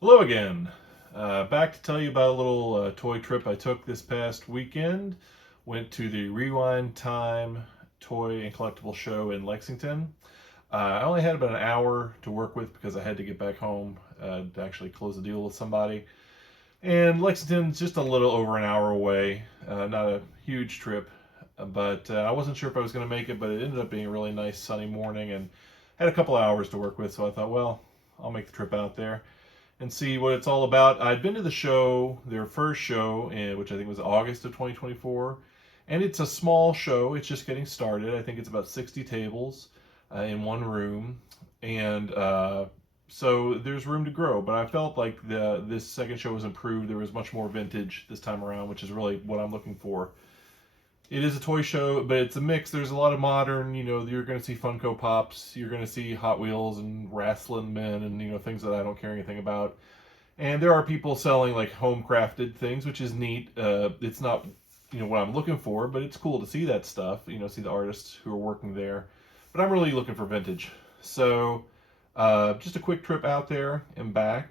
Hello again. Back to tell you about a little toy trip I took this past weekend. Went to the Rewind Time Toy and Collectible Show in Lexington. I only had about an hour to work with because I had to get back home to actually close the deal with somebody. And Lexington's just a little over an hour away. Not a huge trip, but I wasn't sure if I was going to make it, but it ended up being a really nice sunny morning and had a couple hours to work with, so I thought, well, I'll make the trip out there and see what it's all about. I'd been to the show, their first show, which I think was August of 2024, and it's a small show. It's just getting started. I think it's about 60 tables in one room, and so there's room to grow. But I felt like this second show was improved. There was much more vintage this time around, which is really what I'm looking for. It is a toy show, but it's a mix. There's a lot of modern, you're going to see Funko Pops, you're going to see Hot Wheels and wrestling men and, things that I don't care anything about. And there are people selling like home crafted things, which is neat. It's not, what I'm looking for, but it's cool to see that stuff, see the artists who are working there. But I'm really looking for vintage. So, just a quick trip out there and back.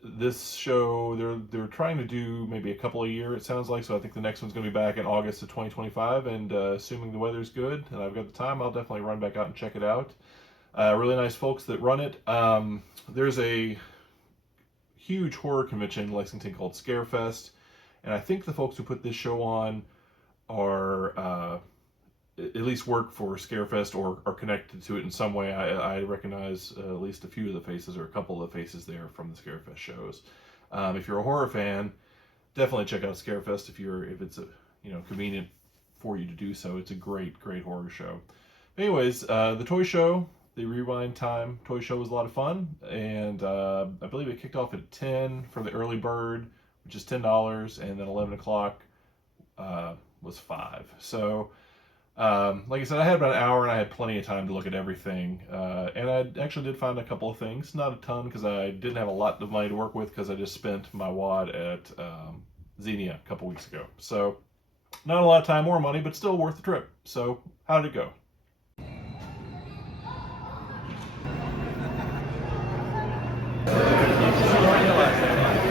This show they're trying to do maybe a couple a year, it sounds like. So I think the next one's going to be back in August of 2025, and assuming the weather's good and I've got the time, I'll definitely run back out and check it out. Really nice folks that run it. There's a huge horror convention in Lexington called Scarefest, and I think the folks who put this show on are at least work for Scarefest or are connected to it in some way. I recognize at least a few of the faces or a couple of the faces there from the Scarefest shows. If you're a horror fan, definitely check out Scarefest if it's convenient for you to do so. It's a great horror show. Anyways, the toy show, the Rewind Time toy show was a lot of fun, and I believe it kicked off at 10 for the early bird, which is $10, and then 11 o'clock was 5. So like I said, I had about an hour and I had plenty of time to look at everything. And I actually did find a couple of things. Not a ton because I didn't have a lot of money to work with because I just spent my wad at Xenia a couple weeks ago. So not a lot of time or money, but still worth the trip. So how did it go?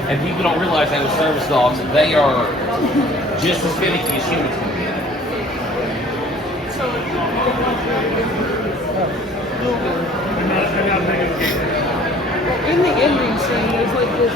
And people don't realize that with service dogs, they are just as finicky as humans can be. In the ending scene, there's like this.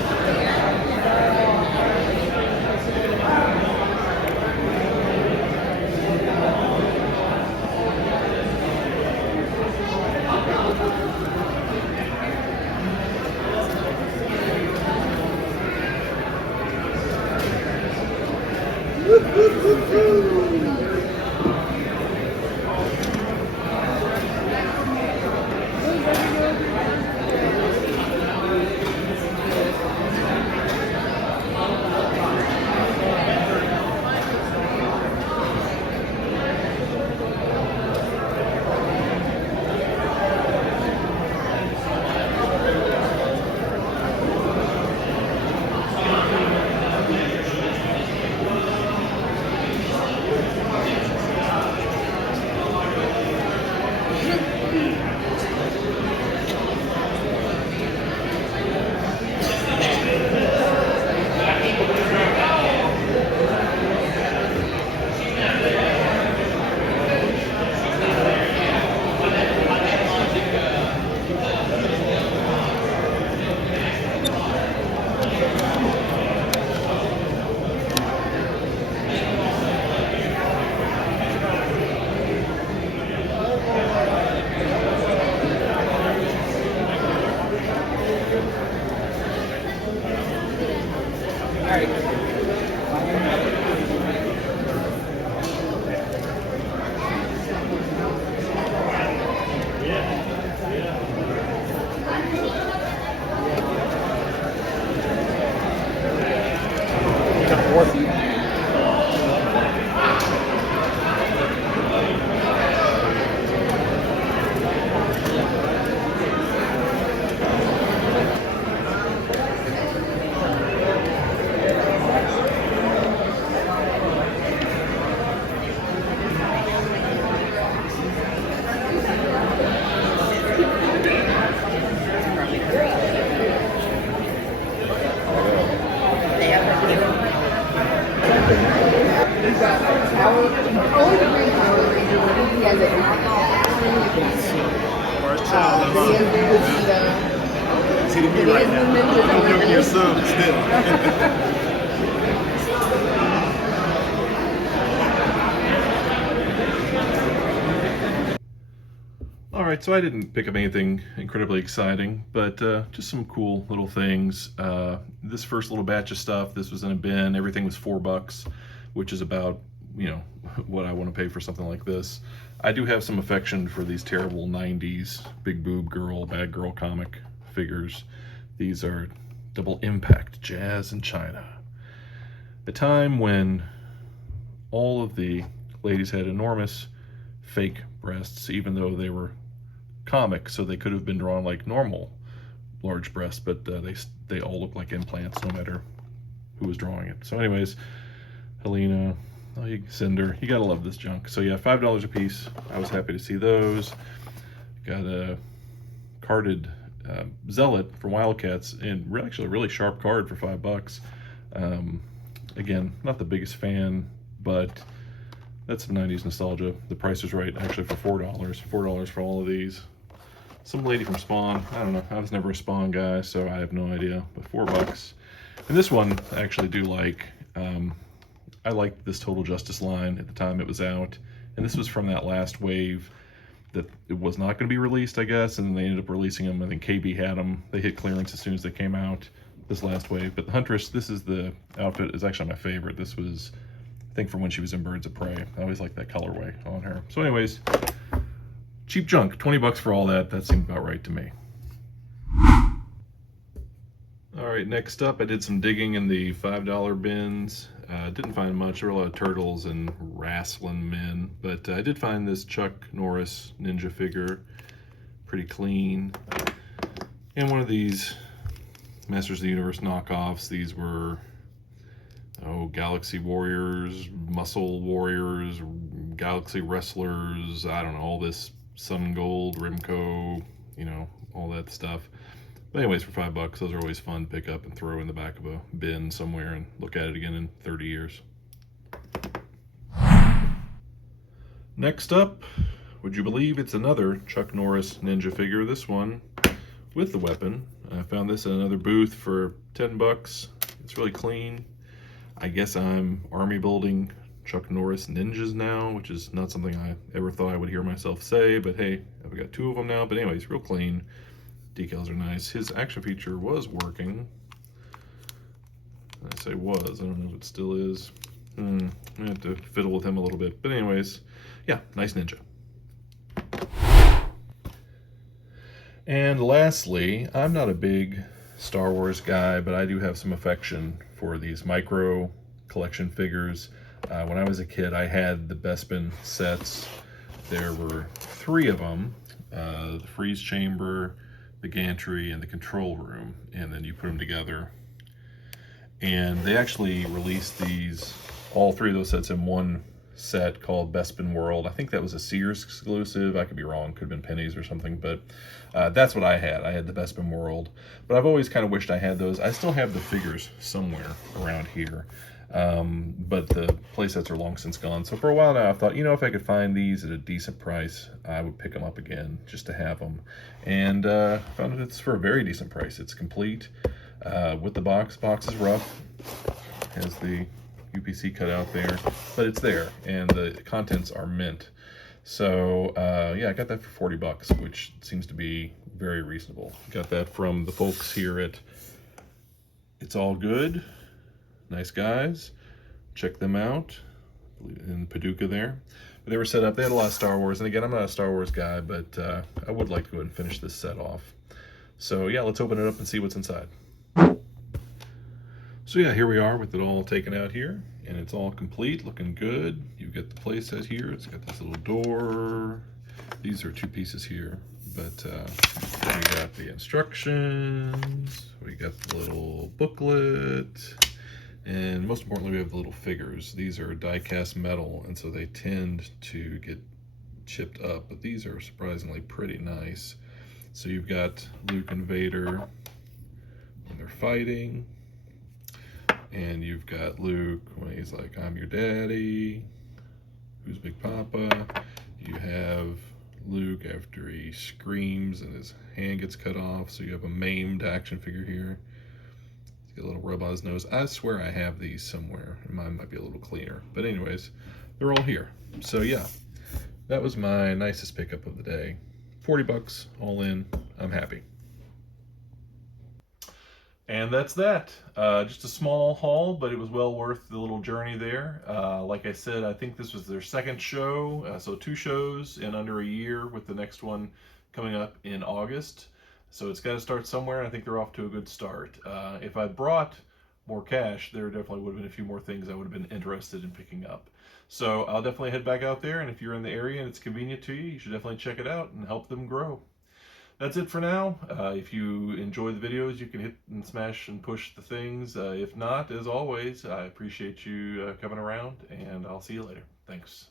easy to me It right is the now. ninja I'm your son still. All right, so I didn't pick up anything incredibly exciting, but just some cool little things. This first little batch of stuff, this was in a bin. Everything was $4, which is about, you know, what I want to pay for something like this. I do have some affection for these terrible 90s big boob girl, bad girl comic figures. These are Double Impact, Jazz and China. A time when all of the ladies had enormous fake breasts, even though they were comic, so they could have been drawn like normal large breasts, but they all look like implants no matter who was drawing it. So anyways, Helena, Cinder, you gotta love this junk. So yeah, $5 a piece. I was happy to see those. Got a carded Zealot for Wildcats, and actually a really sharp card for $5. Again, not the biggest fan, but that's some 90s nostalgia. The price is right, actually, for $4 for all of these. Some lady from Spawn, I don't know, I was never a Spawn guy, so I have no idea, but $4. And this one I actually do like. I liked this Total Justice line at the time it was out, and this was from that last wave that it was not going to be released, I guess, and then they ended up releasing them. I think KB had them. They hit clearance as soon as they came out, this last wave. But the Huntress, this is the outfit, is actually my favorite. This was, I think, from when she was in Birds of Prey. I always liked that colorway on her. So anyways, cheap junk, $20 for all that. That seemed about right to me. All right, next up, I did some digging in the $5 bins. Didn't find much. There were a lot of turtles and wrestling men, but I did find this Chuck Norris ninja figure, pretty clean. And one of these Masters of the Universe knockoffs. These were, Galaxy Warriors, Muscle Warriors, Galaxy Wrestlers, I don't know, all this Sun Gold, Rimco, all that stuff. But anyways, for $5, those are always fun to pick up and throw in the back of a bin somewhere and look at it again in 30 years. Next up, would you believe it's another Chuck Norris ninja figure, this one with the weapon. I found this at another booth for $10. It's really clean. I guess I'm army building Chuck Norris ninjas now, which is not something I ever thought I would hear myself say, but hey, I've got 2 of them now. But anyways, real clean. Decals are nice. His action feature was working. I say was, I don't know if it still is. I have to fiddle with him a little bit. But anyways, yeah, nice ninja. And lastly, I'm not a big Star Wars guy, but I do have some affection for these micro collection figures. When I was a kid, I had the Bespin sets. There were 3 of them, the freeze chamber, the gantry, and the control room, and then you put them together. And they actually released these, all 3 of those sets in one set called Bespin World. I think that was a Sears exclusive. I could be wrong, could have been Penny's or something, but that's what I had. I had the Bespin World, but I've always kind of wished I had those. I still have the figures somewhere around here, but the playsets are long since gone. So for a while now, I thought, if I could find these at a decent price, I would pick them up again just to have them. And found it's for a very decent price. It's complete with the box. Box is rough, has the UPC cut out there, but it's there, and the contents are mint. So yeah, I got that for $40, which seems to be very reasonable. Got that from the folks here at It's All Good. Nice guys. Check them out in Paducah there. But they were set up. They had a lot of Star Wars, and again, I'm not a Star Wars guy, but I would like to go ahead and finish this set off. So yeah, let's open it up and see what's inside. So yeah, here we are with it all taken out here, and it's all complete, looking good. You've got the playset here. It's got this little door. These are 2 pieces here, but we got the instructions. We got the little booklet, and most importantly, we have the little figures. These are die-cast metal, and so they tend to get chipped up, but these are surprisingly pretty nice. So you've got Luke and Vader when they're fighting. And you've got Luke when he's like, I'm your daddy. Who's Big Papa? You have Luke after he screams and his hand gets cut off. So you have a maimed action figure here. He's got a little rub on his nose. I swear I have these somewhere. Mine might be a little cleaner. But anyways, they're all here. So yeah, that was my nicest pickup of the day. 40 bucks all in. I'm happy. And that's that. Just a small haul, but it was well worth the little journey there. Like I said, I think this was their second show, so 2 shows in under a year, with the next one coming up in August. So it's got to start somewhere, and I think they're off to a good start. If I brought more cash, there definitely would have been a few more things I would have been interested in picking up. So I'll definitely head back out there, and if you're in the area and it's convenient to you, you should definitely check it out and help them grow. That's it for now. If you enjoy the videos, you can hit and smash and push the things. If not, as always, I appreciate you coming around, and I'll see you later. Thanks.